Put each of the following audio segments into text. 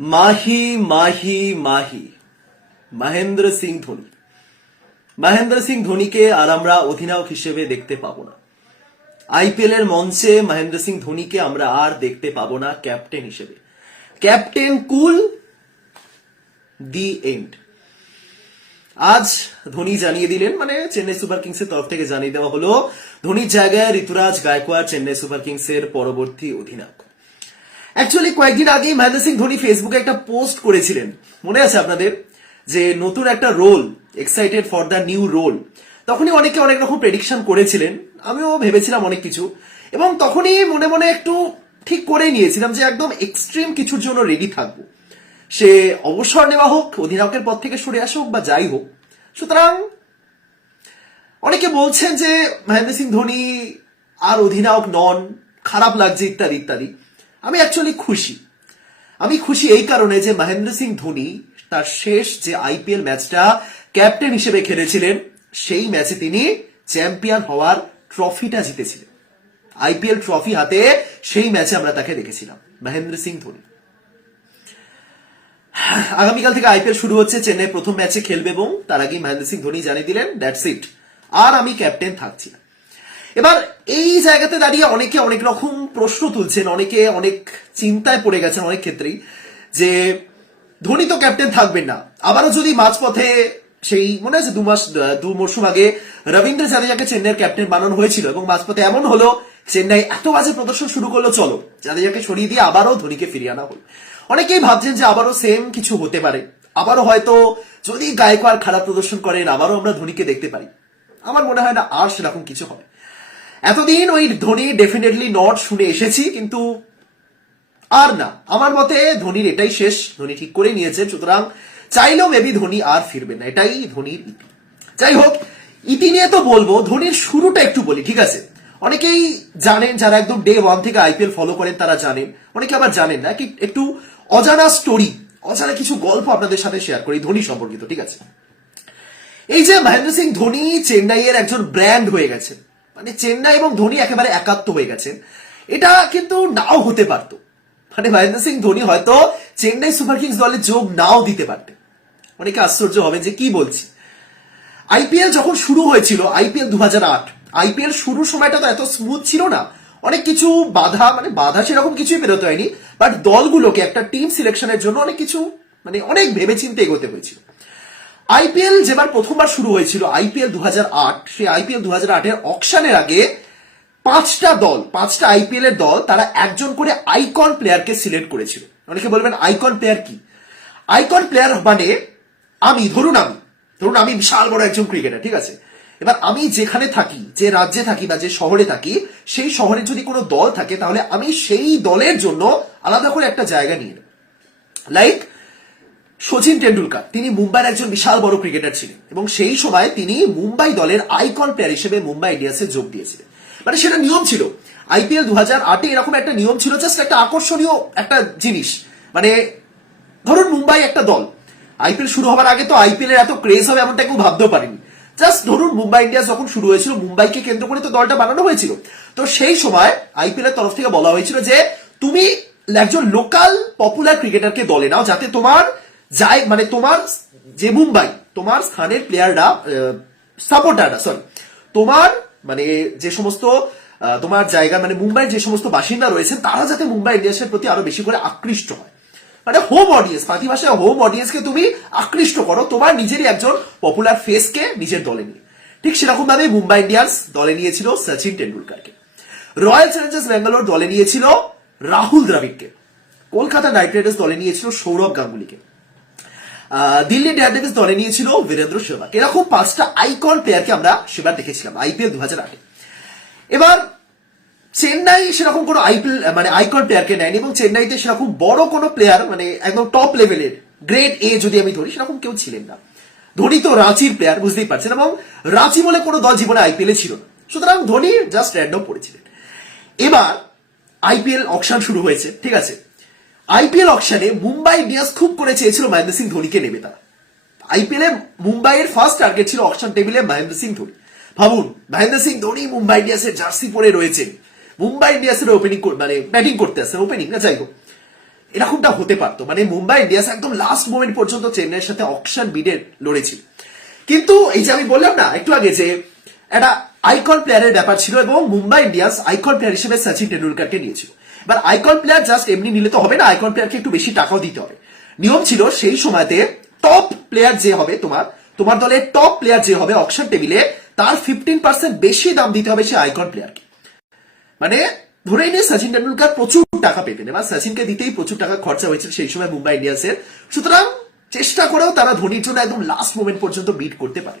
মাহি মাহি মাহি। মহেন্দ্র সিং ধোনি। মহেন্দ্র সিং ধোনিকে আর আমরা অধিনায়ক হিসেবে দেখতে পাবো না। আইপিএল এর মঞ্চে মহেন্দ্র সিং ধোনিকে আমরা আর দেখতে পাবো না ক্যাপ্টেন হিসেবে। Captain cool, the end. আজ ধোনি জানিয়ে দিলেন মানে চেন্নাই সুপার কিংস এর তরফ থেকে জানিয়ে দেওয়া হলো, ধোনির জায়গায় ঋতুরাজ গায়কোয়াড়, চেন্নাই সুপার কিংস এর পরবর্তী অধিনায়ক। অ্যাকচুয়ালি কয়েকদিন আগেই মহেন্দ্র সিং ধোনি ফেসবুকে একটা পোস্ট করেছিলেন। মনে আছে আপনাদের? যে নতুন একটা role excited for the new role তখনই অনেকে অনেক রকম প্রেডিকশন করেছিলেন। আমিও ভেবেছিলাম অনেক কিছু। এবং তখনই মনে মনে একটু ঠিক করে নিয়েছিলাম যে একদম এক্সট্রিম কিছুর জন্য রেডি থাকব। সে অবসর নেওয়া হোক, অধিনায়কের পদ থেকে সরে আসা হোক বা যাই হোক। সুতরাং অনেকে বলছেন যে মহেন্দ্র সিং ধোনি আর অধিনায়ক নন, খারাপ লাগছে ইত্যাদি ইত্যাদি। আমি অ্যাকচুয়ালি খুশি। আমি খুশি এই কারণে যে মহেন্দ্র সিং ধোনি তার শেষ যে আইপিএল ম্যাচটা ক্যাপ্টেন হিসেবে খেলেছিলেন, সেই ম্যাচে তিনি চ্যাম্পিয়ন হওয়ার ট্রফিটা জিতেছিলেন। আইপিএল ট্রফি হাতে সেই ম্যাচে আমরা তাকে দেখেছিলাম, মহেন্দ্র সিং ধোনি। আগামীকাল থেকে আইপিএল শুরু হচ্ছে, চেন্নাই প্রথম ম্যাচে খেলবে এবং তার আগেই মহেন্দ্র সিং ধোনি জানিয়ে দিলেন দ্যাটস ইট আর আমি ক্যাপ্টেন থাকছি না। এবার এই জায়গাতে দাঁড়িয়ে অনেকে অনেক রকম প্রশ্ন তুলছেন, অনেকে অনেক চিন্তায় পড়ে গেছেন অনেক ক্ষেত্রেই যে ধোনি তো ক্যাপ্টেন থাকবেন না। আবারও যদি মাঝপথে সেই মনে আছে দু মাস, দু মরশুম আগে রবীন্দ্র জাদেজাকে চেন্নাইয়ের ক্যাপ্টেন বানানো হয়েছিল এবং মাঝপথে এমন হলো, চেন্নাই এত বাজে প্রদর্শন শুরু করল, চলো জাদেজাকে সরিয়ে দিয়ে আবারও ধোনিকে ফিরিয়ে আনা হলো। অনেকেই ভাবছেন যে আবারও সেম কিছু হতে পারে। আবারও হয়তো যদি গায়কোয়াড় খারাপ প্রদর্শন করেন, আবারও আমরা ধোনিকে দেখতে পারি। আমার মনে হয় না আর সেরকম কিছু হবে। এতদিন ওই ধোনি ডেফিনেটলি নট শুনে এসেছি, কিন্তু আর না। আমার মতে ধোনির এটাই শেষ। ধোনি ঠিক করে নিয়েছে, সুতরাং চাইলেও মেবি ধোনি আর ফিরবে না। এটাই ধোনির ইতি। যাই হোক, ইতি নিয়ে তো বলব, ধোনির শুরুটা একটু বলি, ঠিক আছে? অনেকেই জানেন, যারা একদম ডে ওয়ান থেকে আইপিএল ফলো করেন, তারা জানেন। অনেকে আবার জানেন না কি একটু অজানা স্টোরি অজানা কিছু গল্প আপনাদের সাথে শেয়ার করি, ধোনি সম্পর্কিত, ঠিক আছে? এই যে মহেন্দ্র সিং ধোনি চেন্নাইয়ের একজন ব্র্যান্ড হয়ে গেছে। মানে চেন্নাই এবং ধোনি একেবারে একাত্ম হয়ে গেছেন। এটা কিন্তু নাও হতে পারত। মানে মহেন্দ্র সিং, ধোনি হয়তো চেন্নাই সুপার কিংস দলে যোগ নাও দিতে পারতেন। অনেকে আশ্চর্য হবে যে কি বলছি। আইপিএল যখন শুরু হয়েছিল, আইপিএল দু আইপিএল শুরুর সময়টা তো এত স্মুথ ছিল না। অনেক কিছু বাধা মানে বাধা সেরকম কিছুই বেরোতে হয়নি। বাট দলগুলোকে, একটা টিম সিলেকশনের জন্য অনেক কিছু মানে অনেক ভেবেচিন্তে এগোতে হয়েছিল। আইপিএল যেবার প্রথমবার শুরু হয়েছিল, আইপিএল দুহাজার আট, সেই আইপিএল দু হাজার অকশনের আগে পাঁচটা দল, পাঁচটা আইপিএল এর দল, তারা একজন করে আইকন প্লেয়ারকে সিলেক্ট করেছিল। অনেকে বলবেন আইকন প্লেয়ার কি? আইকন প্লেয়ার মানে আমি, ধরুন আমি ধরুন আমি বিশাল বড় একজন ক্রিকেটার ঠিক আছে? এবার আমি যেখানে থাকি, যে রাজ্যে থাকি বা যে শহরে থাকি, সেই শহরে যদি কোনো দল থাকে, তাহলে আমি সেই দলের জন্য আলাদা করে একটা জায়গা নিয়ে নেব। লাইক সচিন টেন্ডুলকার তিনি মুম্বাইয়ের একজন বিশাল বড় ক্রিকেটার ছিলেন এবং সেই সময় তিনি মুম্বাই দলের আইকন প্লেয়ার হিসেবে মুম্বাই ইন্ডিয়ান্সে যোগ দিয়েছিলেন। মানে সেটা নিয়ম ছিল। আইপিএল দু হাজার আটে এরকম একটা নিয়ম ছিল জাস্ট একটা আকর্ষণীয় একটা জিনিস। মানে ধরুন মুম্বাই একটা দল আইপিএল শুরু হওয়ার আগে তো আইপিএল এর এত ক্রেজ হবে এমনটা কেউ ভাবতেও পারেনি। জাস্ট ধরুন মুম্বাই ইন্ডিয়ান্স যখন শুরু হয়েছিল, মুম্বাইকে কেন্দ্র করে তো দলটা বানানো হয়েছিল। তো সেই সময় আইপিএল এর তরফ থেকে বলা হয়েছিল যে, তুমি একজন লোকাল পপুলার ক্রিকেটারকে দলে নাও, যাতে তোমার যাই মানে তোমার যে মুম্বাই, তোমার স্থানের প্লেয়াররা সাপোর্টাররা সরি তোমার মানে যে সমস্ত তোমার জায়গা মানে মুম্বাইয়ের যে সমস্ত বাসিন্দা রয়েছেন, তারা যাতে মুম্বাই ইন্ডিয়ান্সের প্রতি আরও বেশি করে আকৃষ্ট হয়। মানে হোম অডিয়েন্স ফাঁকি ভাষায় হোম অডিয়েন্সকে তুমি আকৃষ্ট করো, তোমার নিজেরই একজন পপুলার ফেসকে নিজের দলে নিয়ে। ঠিক সেরকম ভাবে মুম্বাই ইন্ডিয়ান্স দলে নিয়েছিল সচিন টেন্ডুলকারকে রয়্যাল চ্যালেঞ্জার্স ব্যাঙ্গালোর দলে নিয়েছিল রাহুল দ্রাবিড়কে। কলকাতা নাইট রাইডার্স দলে নিয়েছিল সৌরভ গাঙ্গুলিকে। দিল্লি ডেয়ারডেভিস দলে নিয়েছিল বীরেন্দ্র সেহবাগ এরকম পাঁচটা আইকন প্লেয়ারকে আমরা সেবার দেখেছিলাম আইপিএল দু হাজার আটে এবার, চেন্নাই সেরকম কোনো আইপিএল মানে আইকন প্লেয়ারকে নেয়নি এবং চেন্নাইতে সেরকম বড় কোনো প্লেয়ার মানে একদম টপ লেভেলের গ্রেড এ যদি আমি ধরি, সেরকম কেউ ছিলেন না। ধোনি তো রাঁচির প্লেয়ার বুঝতেই পারছেন, এবং রাঁচি বলে কোনো দল জীবনে আইপিএল ছিল না। সুতরাং ধোনি জাস্ট র্যান্ডম পড়েছিলেন। এবার আইপিএল অকশন শুরু হয়েছে, ঠিক আছে? আইপিএল অকশনে মুম্বাই ইন্ডিয়ান্স খুব করে চেয়েছিল মহেন্দ্র সিং ধোনিকে নেবে তারা। আইপিএল মুম্বাইয়ের ফার্স্ট টার্গেট ছিল অকশন টেবিলে মহেন্দ্র সিং ধোনি। ভাবুন, মহেন্দ্র সিং ধোনি মুম্বাই ইন্ডিয়ান্সের জার্সি পরে রয়েছেন মুম্বাই ইন্ডিয়ান্সের ওপেনিং মানে ব্যাটিং করতে আসছেন ওপেনিং না যাই হোক। এরকমটা হতে পারতো মানে মুম্বাই ইন্ডিয়ান্স একদম লাস্ট মোমেন্ট পর্যন্ত চেন্নাইয়ের সাথে অকশন বিডে লড়েছিল। কিন্তু এই যে আমি বললাম না, একটু আগে যে একটা আইকন প্লেয়ারের ব্যাপার ছিল এবং মুম্বাই ইন্ডিয়ান্স আইকন প্লেয়ার হিসেবে সচিন টেন্ডুলকারকে নিয়েছিল। এবার আইকন প্লেয়ার জাস্ট এমনি নিলে তো হবে না আইকন প্লেয়ারকে একটু বেশি টাকাও দিতে হবে। নিয়ম ছিল সেই সময়তে টপ প্লেয়ার যে হবে তোমার তোমার দলের টপ প্লেয়ার যে হবে অকশন টেবিলে তার ফিফটিন পার্সেন্ট বেশি দাম দিতে হবে সে আইকন প্লেয়ারকে মানে ধরে নিয়ে সচিন টেন্ডুলকার প্রচুর টাকা পেতেন, এবার সচিনকে দিতেই প্রচুর টাকা খরচা হয়েছিল সেই সময় মুম্বাই ইন্ডিয়ান্সের। সুতরাং চেষ্টা করেও তারা ধোনির জন্য একদম লাস্ট মোমেন্ট পর্যন্ত বিট করতে পারে।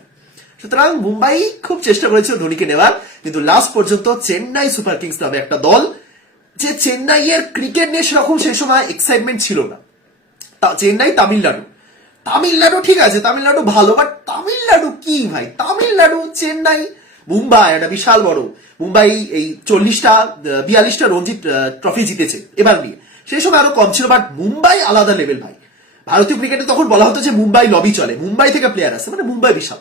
সুতরাং মুম্বাই খুব চেষ্টা করেছিল ধোনিকে নেওয়ার, কিন্তু লাস্ট পর্যন্ত চেন্নাই সুপার কিংস নামে একটা দল যে চেন্নাইয়ের ক্রিকেট নিয়ে সেরকম সেই সময় এক্সাইটমেন্ট ছিল না। চেন্নাই তামিলনাড়ু। তামিলনাড়ু ঠিক আছে, তামিলনাড়ু ভালো বাট তামিলনাড়ু কি ভাই? তামিলনাড়ু, চেন্নাই, মুম্বাই, একটা বিশাল বড়। মুম্বাই এই চল্লিশটা বিয়াল্লিশটা রঞ্জিত ট্রফি জিতেছে এবার নিয়ে। সেই সময় আরও কম ছিল বাট মুম্বাই আলাদা লেভেল ভাই। ভারতীয় ক্রিকেটে তখন বলা হতো যে মুম্বাই লবি চলে। মুম্বাই থেকে প্লেয়ার আসে মানে মুম্বাই বিশাল।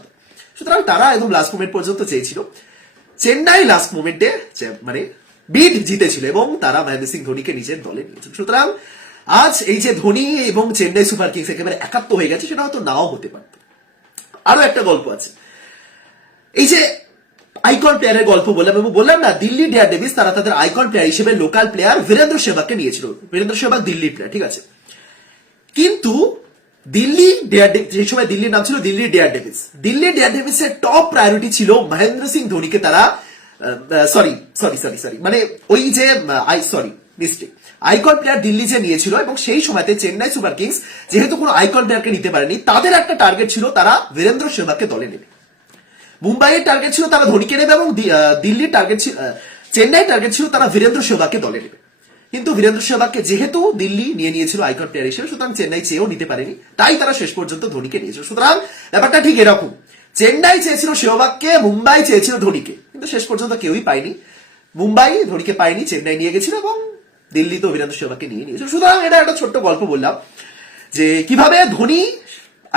সুতরাং তারা একদম লাস্ট মোমেন্ট পর্যন্ত চেয়েছিল। চেন্নাই লাস্ট মোমেন্টে মানে বিট জিতেছিল এবং তারা মহেন্দ্র সিং ধোনিকে নিজের দলে নিয়েছিল সুতরাং আজ এই যে ধোনি এবং চেন্নাই সুপার কিংস একেবারে একাত্ম হয়ে গেছে সেটা হয়তো নাও হতে পারত। আরও একটা গল্প আছে। এই যে আইকন প্লেয়ারের গল্প বললাম, এবং বললাম না, দিল্লি ডেয়ার ডেভিস তারা তাদের আইকন প্লেয়ার হিসেবে লোকাল প্লেয়ার বীরেন্দ্র সেবাগকে নিয়েছিল। বীরেন্দ্র সেবাগ দিল্লির প্লেয়ার ঠিক আছে? কিন্তু দিল্লি ডেয়ার যে সময় দিল্লির নাম ছিল Delhi dare devils Delhi dare ডেভিসের top priority ছিল মহেন্দ্র সিং ধোনিকে তারা সরি সরি সরি সরি মানে ওই যে I sorry mistake icon player Delhi যে নিয়েছিল এবং সেই সময়তে চেন্নাই সুপার কিংস যেহেতু কোনো আইকন প্লেয়ারকে নিতে পারেনি তাদের একটা টার্গেট ছিল তারা বীরেন্দ্র সেবাগকে দলে নেবে। মুম্বাইয়ের টার্গেট ছিল তারা ধোনিকে নেবে এবং দিল্লির টার্গেট ছিল আহ, চেন্নাইয়ের টার্গেট ছিল তারা বীরেন্দ্র সেবাগকে দলে নেবে। কিন্তু বীরেন্দ্র সেবাগকে যেহেতু দিল্লি নিয়ে নিয়েছিল আইকন প্লেয়ার হিসেবে সুতরাং চেন্নাই চেয়েও নিতে পারেনি তাই তারা শেষ পর্যন্ত ধোনিকে নিয়েছিল। সুতরাং ব্যাপারটা ঠিক এরকম চেন্নাই চেয়েছিল সেহবাগকে মুম্বাই চেয়েছিল ধোনিকে। কিন্তু শেষ পর্যন্ত কেউই পায়নি। মুম্বাই, ধোনিকে পায়নি, চেন্নাই নিয়ে গেছিল এবং দিল্লি তো বীরেন্দ্র সেহবাগকে নিয়ে নিয়েছিল। সুতরাং এটা একটা ছোট্ট গল্প বললাম যে কীভাবে ধোনি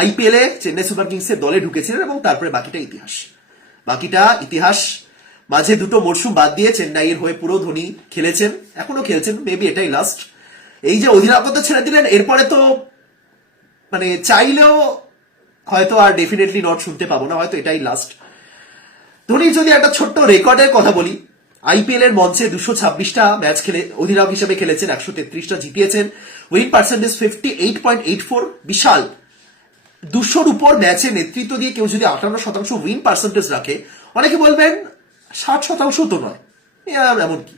আইপিএল এ, চেন্নাই সুপার কিংসের দলে ঢুকেছিলেন এবং তারপরে বাকিটা ইতিহাস। বাকিটা ইতিহাস, মাঝে দুটো মরশুম বাদ দিয়ে চেন্নাইয়ের হয়ে পুরো ধোনি খেলেছেন, এখনও খেলছেন মেবি এটাই লাস্ট এই যে অধিনায়কত্ব ছেড়ে দিলেন, এরপরে তো মানে চাইলেও হয়তো আর ডেফিনেটলি নট শুনতে পাবো না, হয়তো এটাই লাস্ট ধোনির যদি একটা ছোট্ট রেকর্ডের কথা বলি আইপিএল এর মঞ্চে দুশো ছাব্বিশটা ম্যাচ খেলে, অধিনায়ক হিসেবে খেলেছেন, একশো তেত্রিশটা জিতিয়েছেন। Win percentage fifty eight point eight four, বিশাল। দুশোর উপর ম্যাচে নেতৃত্ব দিয়ে কেউ যদি আটান্ন শতাংশ উইন পার্সেন্টেজ রাখে, অনেকে বলবেন ষাট শতাংশ তো নয়। এমন কি?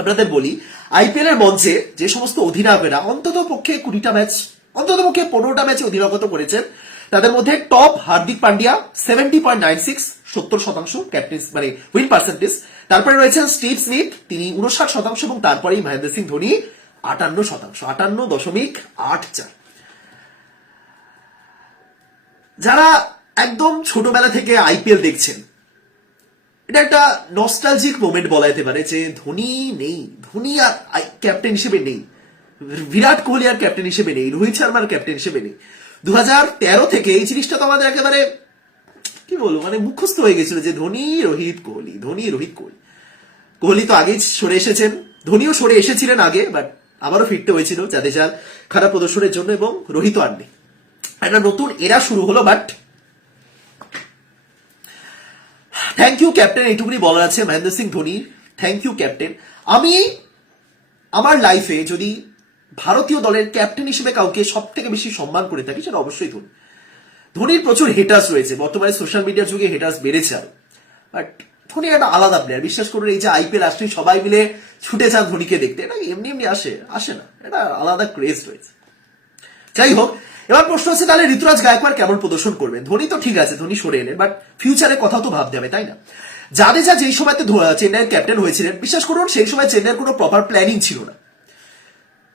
আপনাদের বলি আইপিএল এর মঞ্চে যে সমস্ত অধিনায়কেরা, অন্তত পক্ষে কুড়িটা ম্যাচ, অন্তত পক্ষে পনেরোটা ম্যাচে অধিনায়কত্ব করেছেন, তাদের মধ্যে top Hardik Pandya seventy point nine six সত্তর শতাংশ ক্যাপ্টেন মানে উইন পার্সেন্টেজ তারপরে রয়েছেন স্টিভ স্মিথ, তিনি উনষাট শতাংশ এবং তারপরেই মহেন্দ্র সিং ধোনি আটান্ন শতাংশ, আটান্ন দশমিক আট চার। যারা একদম ছোটবেলা থেকে আইপিএল দেখছেন, এটা একটা নস্টালজিক মোমেন্ট বলা যেতে পারে যে ধোনি নেই, ধোনি আর ক্যাপ্টেন হিসেবে নেই, বিরাট কোহলি আর ক্যাপ্টেন হিসেবে নেই, রোহিত শর্মার ক্যাপ্টেন হিসেবে নেই। দু থেকে এই জিনিসটা তো আমাদের একেবারে কি বলব? মানে মুখস্থ হয়ে গেছিল যে ধোনি রোহিত কোহলি, ধোনি রোহিত কোহলি। কোহলি তো আগেই সরে এসেছেন। ধোনিও সরে এসেছিলেন আগে বাট আবারও ফিরতে হয়েছিল জাদেজার খারাপ প্রদর্শনের জন্য এবং রোহিত আর নেই। একটা নতুন এরা শুরু হলো বাট থ্যাংক ইউ ক্যাপ্টেন এইটুকুনি বলার আছে। Mahendra Singh Dhoni thank you captain আমি আমার লাইফে যদি ভারতীয় দলের ক্যাপ্টেন হিসেবে কাউকে সব থেকে বেশি সম্মান করে থাকি, সেটা অবশ্যই ধোনি। ধোনির প্রচুর হেটার্স রয়েছে। বর্তমানে সোশ্যাল মিডিয়ার যুগে হেটার্স বেড়েছে আরও। বাট ধোনি একটা আলাদা প্লেয়ার বিশ্বাস করুন, এই যে আইপিএল আসলে সবাই মিলে ছুটে যান ধোনিকে দেখতে। এটা এমনি এমনি আসে আসে না। এটা আলাদা ক্রেজ রয়েছে। যাই হোক, এবার প্রশ্ন হচ্ছে, তাহলে ঋতুরাজ গায়কোয়াড় কেমন প্রদর্শন করবেন ধোনি তো ঠিক আছে, ধোনি সরে এলেন বাট ফিউচারের কথাও তো ভাবতে হবে, তাই না? জাদেজা যেই সময়তে চেন্নাইয়ের ক্যাপ্টেন হয়েছিলেন, বিশ্বাস করুন, সেই সময় চেন্নাইয়ের কোনো প্রপার প্ল্যানিং ছিল না।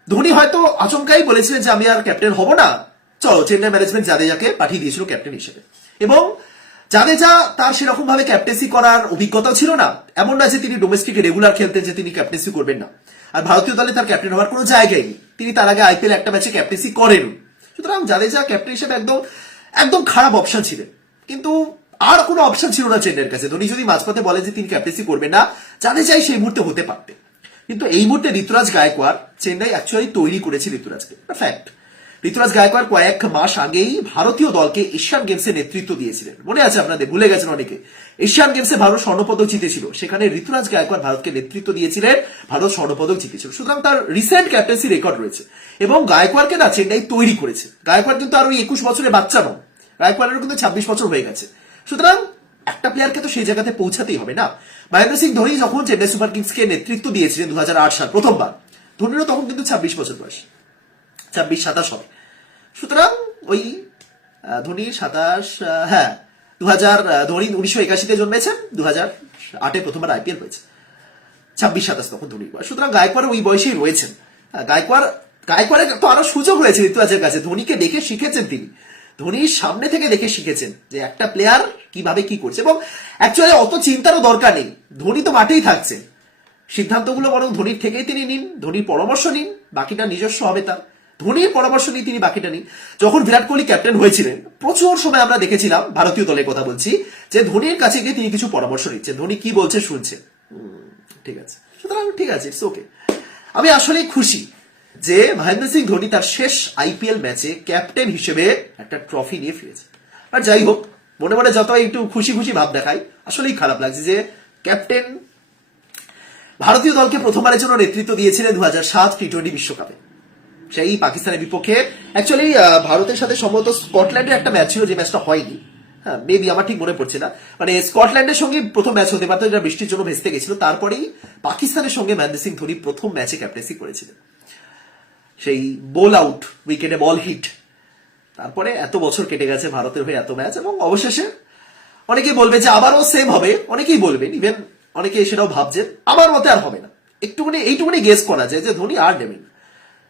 ধোনি হয়তো আচমকাই বলেছিলেন যে, আমি আর ক্যাপ্টেন হব না। চলো, চেন্নাই ম্যানেজমেন্ট জাদেজাকে পাঠিয়ে দিয়েছিল ক্যাপ্টেন হিসেবে। এবং জাদেজা তার সেরকম ভাবে ক্যাপ্টেন্সি করার অভিজ্ঞতা ছিল না, এমন না যে তিনি ডোমেস্টিকে রেগুলার খেলতেন যে তিনি ক্যাপ্টেন্সি করবেন না। আর ভারতীয় দলে তার ক্যাপ্টেন হওয়ার কোনো জায়গাই নেই। তিনি তার আগে আইপিএল একটা ম্যাচে ক্যাপ্টেন্সি করেন। সুতরাং জাদেজা ক্যাপ্টেন হিসেবে একদম একদম খারাপ অপশন ছিলেন। কিন্তু আর কোনো অপশন ছিল না চেন্নাইয়ের কাছে। ধোনি যদি মাঝপথে বলে যে তিনি ক্যাপ্টেন্সি করবেন না, জাদেজাই সেই মুহূর্তে হতে পারতেন। কিন্তু এই মুহূর্তে ঋতুরাজ গায়কোয়াড় চেন্নাই অ্যাকচুয়ালি তৈরি করেছে ঋতুরাজকে। ফ্যাক্ট ঋতুরাজ গায়কোয়াড় কয়েক মাস আগেই ভারতীয় দলকে এশিয়ান গেমসে নেতৃত্ব দিয়েছিলেন। মনে আছে আপনাদের? ভুলে গেছেন অনেকে। এশিয়ান গেমসে ভারত স্বর্ণপদক জিতেছিল। সেখানে ঋতুরাজ গায়কোয়াড় ভারতকে নেতৃত্ব দিয়েছিলেন। ভারত স্বর্ণপদক জিতেছিল। সুতরাং তার রিসেন্ট ক্যাপ্টেন্সি রেকর্ড রয়েছে। এবং গায়কোয়াড়কে না চেন্নাই তৈরি করেছে। গায়কোয়াড় কিন্তু আর ওই একুশ বছরের বাচ্চা নন। গায়কোয়াড়েরও কিন্তু ছাব্বিশ বছর হয়ে গেছে। সুতরাং একটা প্লেয়ারকে তো সেই জায়গাতে পৌঁছাতেই হবে না। মহেন্দ্র সিং ধোনি যখন চেন্নাই সুপার কিংসকে নেতৃত্ব দিয়েছিলেন দু হাজার আট সাল প্রথমবার, ধোনিরও তখন কিন্তু ছাব্বিশ বছর বয়স। ছাব্বিশ সাতাশ হবে। সুতরাং ওই আহ, ধোনি সাতাশ হ্যাঁ দু হাজার ধোনি উনিশশো একাশিতে জন্মেছেন দু হাজার আটে প্রথমবার আইপিএল হয়েছে। ছাব্বিশ সাতাশ তখন ধোনির বয়স। সুতরাং গায়কোয়াড় ওই বয়সেই রয়েছেন। গায়কোয়াড় গায়কোয়াড়ের তো আরও সুযোগ হয়েছে ঋতুরাজের কাছে। ধোনিকে দেখে শিখেছেন তিনি। ধোনির সামনে থেকে দেখে শিখেছেন যে একটা প্লেয়ার কীভাবে কি করছে। এবং অ্যাকচুয়ালি অত চিন্তারও দরকার নেই। ধোনি তো মাঠেই থাকছেন। সিদ্ধান্তগুলো বরং ধোনির থেকেই তিনি নিন ধোনির পরামর্শ নিন বাকিটা নিজস্ব হবে তার। ধোনির পরামর্শ নিয়ে তিনি বাকিটা নিন। যখন বিরাট কোহলি ক্যাপ্টেন হয়েছিলেন, প্রচুর সময় আমরা দেখেছিলাম, ভারতীয় দলের কথা বলছি, যে ধোনির কাছে গিয়ে তিনি কিছু পরামর্শ নিচ্ছেন। ধোনি কি বলছে শুনছেন। ঠিক আছে। সুতরাং ঠিক আছে ইটস ওকে আমি আসলে খুশি যে মহেন্দ্র সিং ধোনি তার শেষ আইপিএল ম্যাচে ক্যাপ্টেন হিসেবে একটা ট্রফি নিয়ে ফিরেছে। আর যাই হোক, মনে মনে যত একটু খুশি খুশি ভাব দেখাই, আসলেই খারাপ লাগছে যে ক্যাপ্টেন ভারতীয় দলকে প্রথমবারের জন্য নেতৃত্ব দিয়েছিলেন দু হাজার সাত টি টোয়েন্টি বিশ্বকাপে। সেই পাকিস্তানের বিপক্ষে। অ্যাকচুয়ালি ভারতের সাথে সম্ভবত স্কটল্যান্ডের একটা ম্যাচ ছিল, যে ম্যাচটা হয়নি। হ্যাঁ মেবি আমার ঠিক মনে পড়ছে না। মানে স্কটল্যান্ডের সঙ্গে প্রথম ম্যাচ হতে পারতো, যেটা বৃষ্টির জন্য ভেস্তে গেছিল। তারপরেই পাকিস্তানের সঙ্গে মহেন্দ্র সিং ধোনি প্রথম ম্যাচে ক্যাপ্টেন্সি করেছিলেন সেই বোল আউট উইকেটে বল হিট তারপরে এত বছর কেটে গেছে ভারতের হয়ে এত ম্যাচ এবং অবশেষে অনেকেই বলবে যে আবারও সেম হবে। অনেকেই বলবেন ইভেন অনেকে সেটাও ভাবছেন। আমার মতে আর হবে না। একটুখানি, এইটুকুনি গেস করা যায় যে ধোনি আর নেবেন।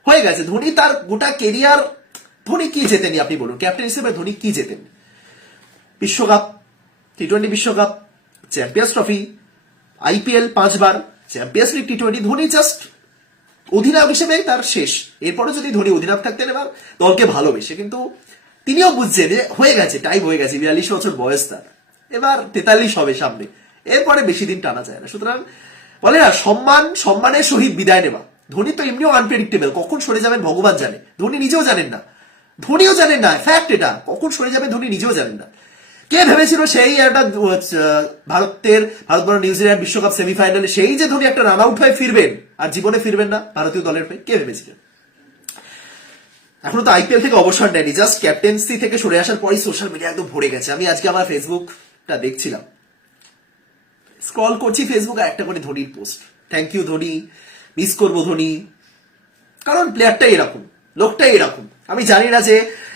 হয়ে গেছে। ধোনি তার গোটা কেরিয়ার ধোনি কি জেতেনি আপনি বলুন। ক্যাপ্টেন হিসেবে ধোনি কি জেতেন? বিশ্বকাপ টি টোয়েন্টি বিশ্বকাপ চ্যাম্পিয়ন্স ট্রফি আইপিএল পাঁচবার champions league T twenty Dhoni just অধিনায়ক হিসেবে তার শেষ। এরপরে যদি ধোনি অধিনায়ক থাকতেন এবার দলকে ভালোবেসে। কিন্তু তিনিও বুঝছেন যে হয়ে গেছে টাইম হয়ে গেছে, বিয়াল্লিশ বছর বয়স তার। এবার তেতাল্লিশ হবে সামনে। এরপরে বেশি দিন টানা যায় না। সুতরাং বলে না, সম্মান, সম্মানের সহিত বিদায় নেওয়া। ধোনি তো এমনিও আনপ্রেডিক্টেবল কখন সরে যাবেন ভগবান জানে। ধোনি নিজেও জানেন না। ধোনিও জানেন না ফ্যাক্ট এটা, কখন সরে যাবেন ধোনি নিজেও জানেন না। কে ভেবেছিল সেই একটা ভারতের ভারত বনাম নিউজিল্যান্ড বিশ্বকাপ সেমিফাইনালে সেই যে ধোনি একটা রান আউট হয়ে ফিরবেন, আর জীবনে ফিরবেন না ভারতীয় দলের হয়ে, কে ভেবেছিলেন এখনও তো আইপিএল থেকে অবসর নেয়নি জাস্ট ক্যাপ্টেন্সি থেকে সরে আসার পরই সোশ্যাল মিডিয়া একদম ভরে গেছে। আমি আজকে আমার ফেসবুকটা দেখছিলাম। স্ক্রল করছি ফেসবুকে একটা করে ধোনির post thank you Dhoni. Miss করব ধোনি। কারণ প্লেয়ারটাই এরকম, লোকটাই এরকম। আমি জানি না যে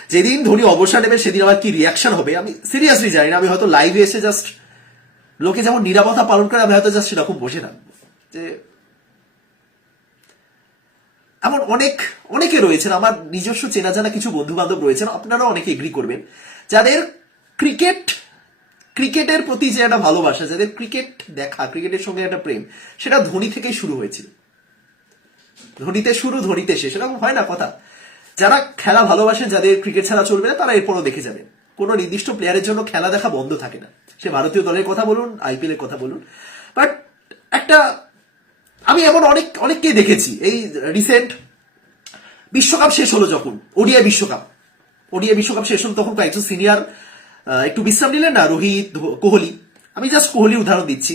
যেদিন ধোনি অবসর নেবে সেদিন আমার কি রিয়াকশন হবে। আমি সিরিয়াসলি জানি না, আমি হয়তো লাইভে এসে জাস্ট লোকে যেমন নিরাপত্তা পালন করে আমি হয়তো জাস্ট সেরকম বসে থাকব। যে এমন অনেক, অনেকে রয়েছেন, আমার নিজস্ব চেনা জানা কিছু বন্ধু বান্ধব রয়েছেন আপনারা অনেকে এগ্রি করবেন, যাদের ক্রিকেট ক্রিকেটের প্রতি যে একটা ভালোবাসা, যাদের ক্রিকেট দেখা ক্রিকেটের সঙ্গে একটা প্রেম, সেটা ধোনি থেকেই শুরু হয়েছিল। ধোনিতে শুরু, ধোনিতে শেষ, এরকম হয় না কথা। যারা খেলা ভালোবাসেন যাদের ক্রিকেট ছাড়া চলবে না, তারা এরপরও দেখে যাবেন কোনো নির্দিষ্ট প্লেয়ারের জন্য খেলা দেখা বন্ধ থাকে না। সে ভারতীয় দলের কথা বলুন আইপিএল এর কথা বলুন। বাট একটা, আমি এমন অনেক, অনেককেই দেখেছি। এই রিসেন্ট বিশ্বকাপ শেষ হলো যখন ওডিয়া বিশ্বকাপ। ওডিয়া বিশ্বকাপ শেষ হলো তখন কয়েকজন সিনিয়র একটু বিশ্রাম নিলেন না? রোহিত কোহলি। আমি জাস্ট কোহলি উদাহরণ দিচ্ছি।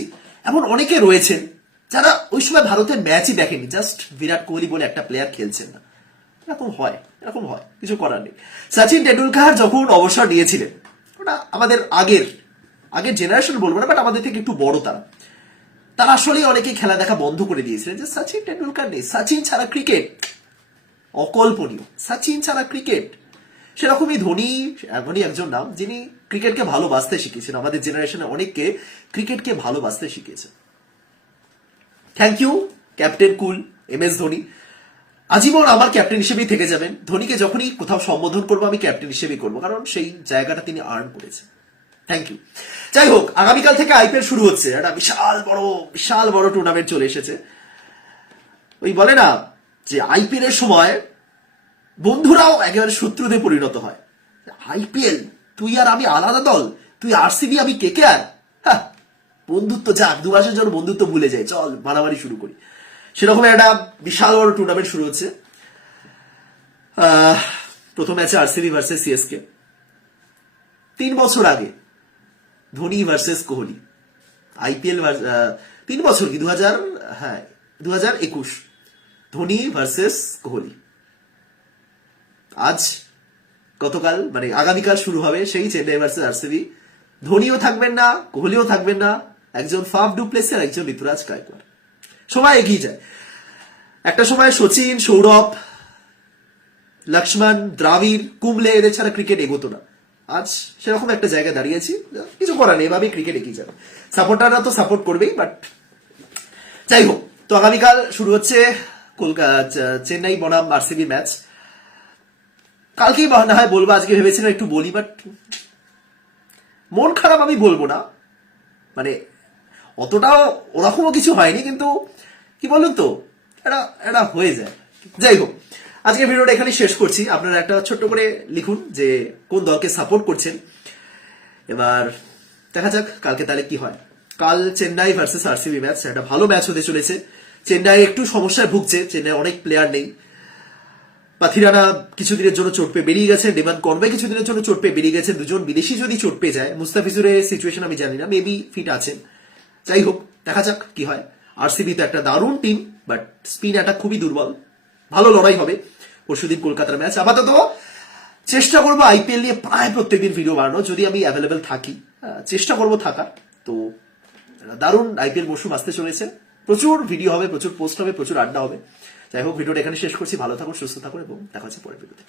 এমন অনেকে রয়েছেন যারা ওই সময় ভারতের ম্যাচই দেখেনি জাস্ট বিরাট কোহলি বলে একটা প্লেয়ার খেলছেন না। এরকম হয় এরকম হয়, কিছু করার নেই। সচিন টেন্ডুলকার যখন অবসর নিয়েছিলেন, ওটা আমাদের আগের আগের জেনারেশন বলব না বাট আমাদের থেকে একটু বড় তারা। তারা আসলে অনেকে খেলা দেখা বন্ধ করে দিয়েছিলেন যে সচিন টেন্ডুলকার নেই। সচিন ছাড়া ক্রিকেট অকল্পনীয়। সচিন ছাড়া ক্রিকেট সেরকমই ধোনি, এমনই একজন নাম যিনি ক্রিকেটকে ভালোবাসতে শিখিয়েছেন আমাদের জেনারেশনে অনেককে ক্রিকেটকে ভালোবাসতে শিখিয়েছেন thank you captain cool M S Dhoni আজীবন আমার ক্যাপ্টেন হিসেবেই থেকে যাবেন। ধোনিকে যখনই কোথাও সম্বোধন করব, আমি ক্যাপ্টেন হিসেবেই করব, কারণ সেই জায়গাটা তিনি আর্ন করেছেন। থ্যাংক ইউ যাই হোক, আগামীকাল থেকে আইপিএল শুরু হচ্ছে। একটা বিশাল বড় বিশাল বড় টুর্নামেন্ট চলে এসেছে। ওই বলে না যে আইপিএল এর সময় বন্ধুরাও একেবারে শত্রুতে পরিণত হয়। আইপিএল তুই আর আমি আলাদা দল, তুই আরসিবি আমি কে কে আর হ্যাঁ বন্ধুত্ব যাক, দু মাসের জন্য বন্ধুত্ব ভুলে যায় চল মারামারি শুরু করি। সেরকম একটা বিশাল বড় টুর্নামেন্ট শুরু হচ্ছে। প্রথম ম্যাচে আরসিবি ভার্সেস সিএসকে তিন বছর আগে, ধোনি ভার্সেস কোহলি। আইপিএল তিন বছর কি দু হাজার হ্যাঁ দু হাজার একুশ, ধোনি ভার্সেস কোহলি। আজ গতকাল মানে আগামীকাল শুরু হবে সেই চেন্নাই ভার্সেস আরসিবি ধোনিও থাকবেন না, কোহলিও থাকবেন না একজন ফাফ ডুপ্লেসি আর একজন ঋতুরাজ গায়কোয়াড়। সময় এগিয়ে যায়। একটা সময় সচিন, সৌরভ, লক্ষ্মণ, দ্রাবিড় কুমলে এদের ছাড়া ক্রিকেট এগোতো না। আজ সেরকম একটা জায়গায় দাঁড়িয়েছি, কিছু করার নেই, এভাবেই ক্রিকেট এগিয়ে যাবে। সাপোর্টাররা তো সাপোর্ট করবেই বাট যাই হোক, তো আগামীকাল শুরু হচ্ছে কলকাতা চেন্নাই বনাম আরসিবি ম্যাচ কালকেই না হয় বলব, আজকে ভেবেছিলাম একটু বলি বাট মন খারাপ আমি বলব না। মানে অতটাও ওরকমও কিছু হয়নি, কিন্তু কি বলুন তো এটা এটা হয়ে যায়। যাই হোক আজকে ভিডিওটা এখানে শেষ করছি। আপনারা একটা ছোট্ট করে লিখুন যে কোন দলকে সাপোর্ট করছেন। এবার দেখা যাক কালকে তাহলে কি হয়। কাল চেন্নাই ভার্সেস আরসিবি ম্যাচ একটা ভালো ম্যাচ হতে চলেছে। চেন্নাই একটু সমস্যায় ভুগছে, চেন্নাই অনেক প্লেয়ার নেই। পাথিরানা কিছুদিনের জন্য চোট পেয়ে বেরিয়ে গেছেন ডেমান কনবে কিছুদিনের জন্য চোট পেয়ে বেরিয়ে গেছে, দুজন বিদেশি যদি চোট পেয়ে যায়, মুস্তাফিজুরের সিচুয়েশন আমি জানি না মেবি ফিট আছেন। যাই হোক, দেখা যাক কি হয়। আরসিবি তো একটা দারুণ টিম বাট স্পিন অ্যাটাক খুবই দুর্বল। ভালো লড়াই হবে পরশুদিন কলকাতার ম্যাচ আপাতত চেষ্টা করব আইপিএল নিয়ে প্রায় প্রত্যেকদিন ভিডিও বানানো যদি আমি অ্যাভেলেবেল থাকি। চেষ্টা করব থাকার। তো দারুণ আইপিএল মরশুম আসতে চলেছে। প্রচুর ভিডিও হবে, প্রচুর পোস্ট হবে, প্রচুর আড্ডা হবে। যাই হোক ভিডিওটা এখানে শেষ করছি। ভালো থাকুন, সুস্থ থাকুন, এবং দেখা হচ্ছে পরের ভিডিওতে